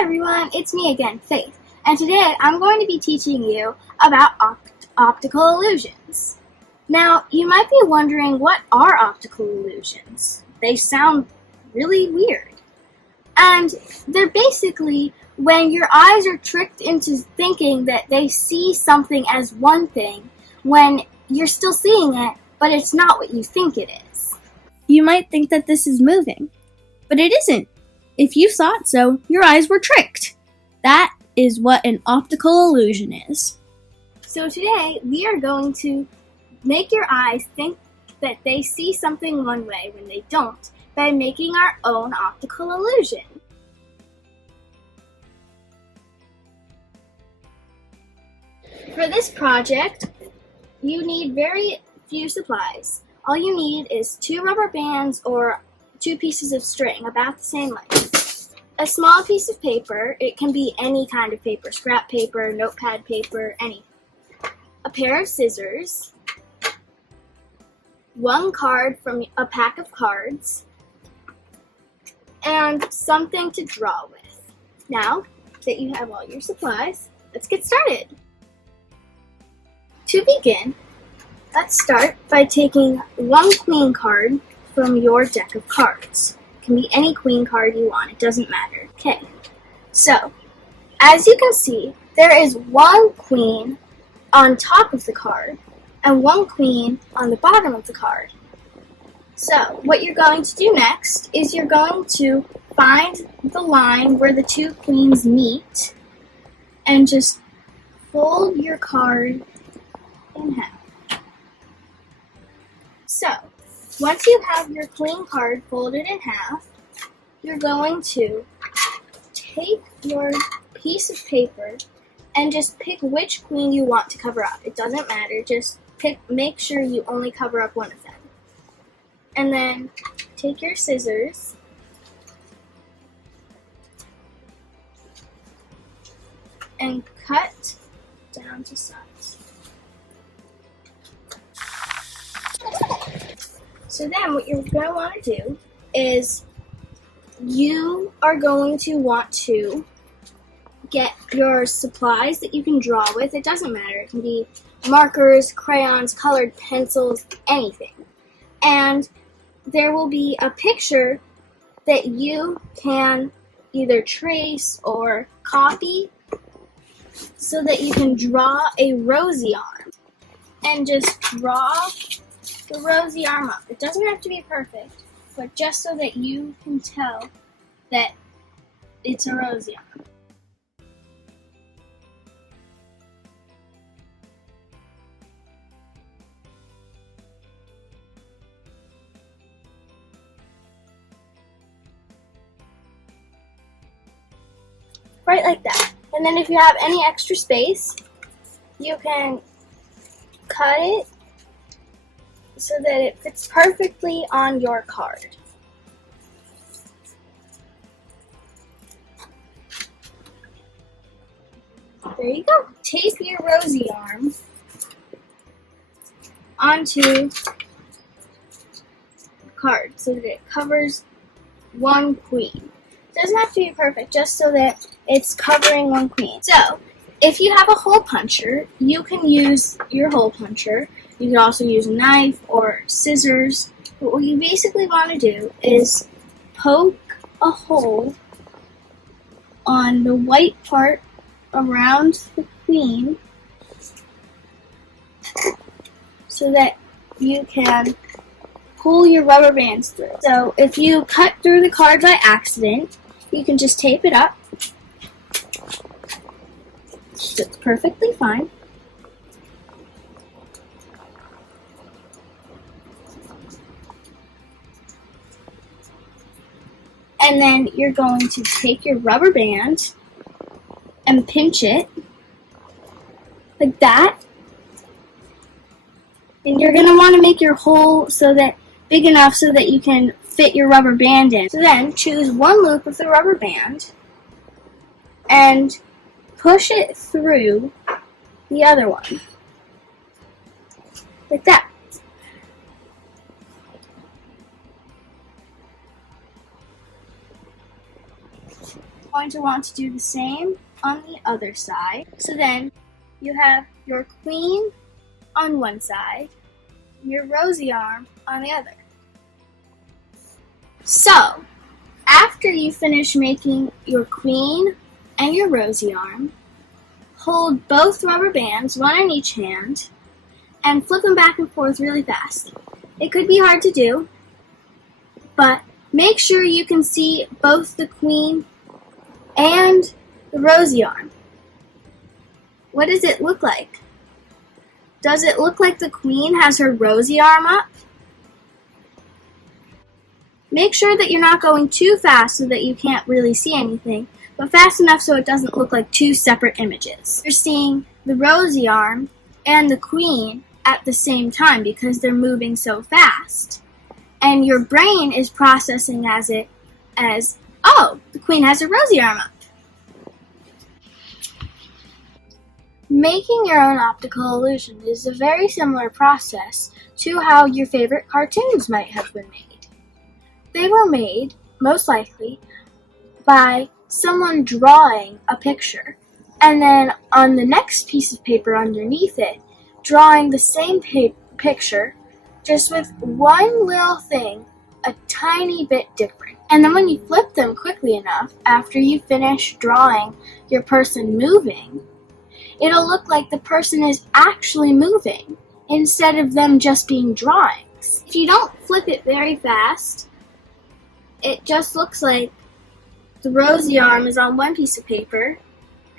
Hi everyone, it's me again, Faith, and today I'm going to be teaching you about optical illusions. Now, you might be wondering, what are optical illusions? They sound really weird. And they're basically when your eyes are tricked into thinking that they see something as one thing when you're still seeing it, but it's not what you think it is. You might think that this is moving, but it isn't. If you thought so, your eyes were tricked. That is what an optical illusion is. So today, we are going to make your eyes think that they see something one way when they don't by making our own optical illusion. For this project, you need very few supplies. All you need is 2 rubber bands or 2 pieces of string about the same length. A small piece of paper, it can be any kind of paper, scrap paper, notepad paper, anything. A pair of scissors, 1 card from a pack of cards, and something to draw with. Now that you have all your supplies, let's get started. To begin, let's start by taking 1 queen card from your deck of cards. It can be any queen card you want, it doesn't matter. Okay, so as you can see, there is 1 queen on top of the card and 1 queen on the bottom of the card. So what you're going to do next is you're going to find the line where the 2 queens meet and just fold your card in half. So once you have your queen card folded in half, you're going to take your piece of paper and just pick which queen you want to cover up. It doesn't matter, just make sure you only cover up one of them. And then take your scissors and cut down to size. So then what you're going to want to do is you are going to want to get your supplies that you can draw with. It doesn't matter. It can be markers, crayons, colored pencils, anything. And there will be a picture that you can either trace or copy so that you can draw a rosy arm. And just draw the rosy arm up. It doesn't have to be perfect, but just so that you can tell that it's a rosy arm. Right like that. And then if you have any extra space, you can cut it so that it fits perfectly on your card. There you go. Tape your rosy arm onto the card so that it covers 1 queen. It doesn't have to be perfect, just so that it's covering 1 queen. So, if you have a hole puncher, you can use your hole puncher. You can also use a knife or scissors. But what you basically want to do is poke a hole on the white part around the queen so that you can pull your rubber bands through. So if you cut through the card by accident, you can just tape it up. It's perfectly fine. And then you're going to take your rubber band and pinch it like that. And you're going to want to make your hole big enough so that you can fit your rubber band in. So then choose 1 loop of the rubber band and push it through the other one. Like that. Going to want to do the same on the other side. So then you have your queen on one side, your rosy arm on the other. So, after you finish making your queen and your rosy arm, hold both rubber bands, one in each hand, and flip them back and forth really fast. It could be hard to do, but make sure you can see both the queen and the rosy arm. What does it look like? Does it look like the queen has her rosy arm up? Make sure that you're not going too fast so that you can't really see anything, but fast enough so it doesn't look like two separate images. You're seeing the rosy arm and the queen at the same time because they're moving so fast. And your brain is processing as, oh, the queen has her rosy arm up. Making your own optical illusion is a very similar process to how your favorite cartoons might have been made. They were made, most likely, by someone drawing a picture, and then on the next piece of paper underneath it, drawing the same picture, just with one little thing a tiny bit different. And then when you flip them quickly enough, after you finish drawing your person moving, it'll look like the person is actually moving instead of them just being drawings. If you don't flip it very fast, it just looks like the rosy arm is on one piece of paper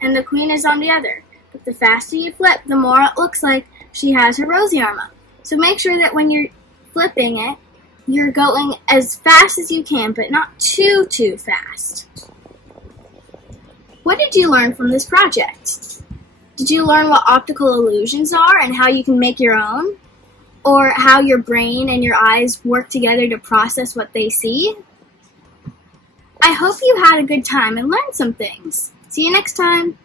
and the queen is on the other. But the faster you flip, the more it looks like she has her rosy arm up. So make sure that when you're flipping it, you're going as fast as you can, but not too fast. What did you learn from this project? Did you learn what optical illusions are and how you can make your own? Or how your brain and your eyes work together to process what they see? I hope you had a good time and learned some things. See you next time!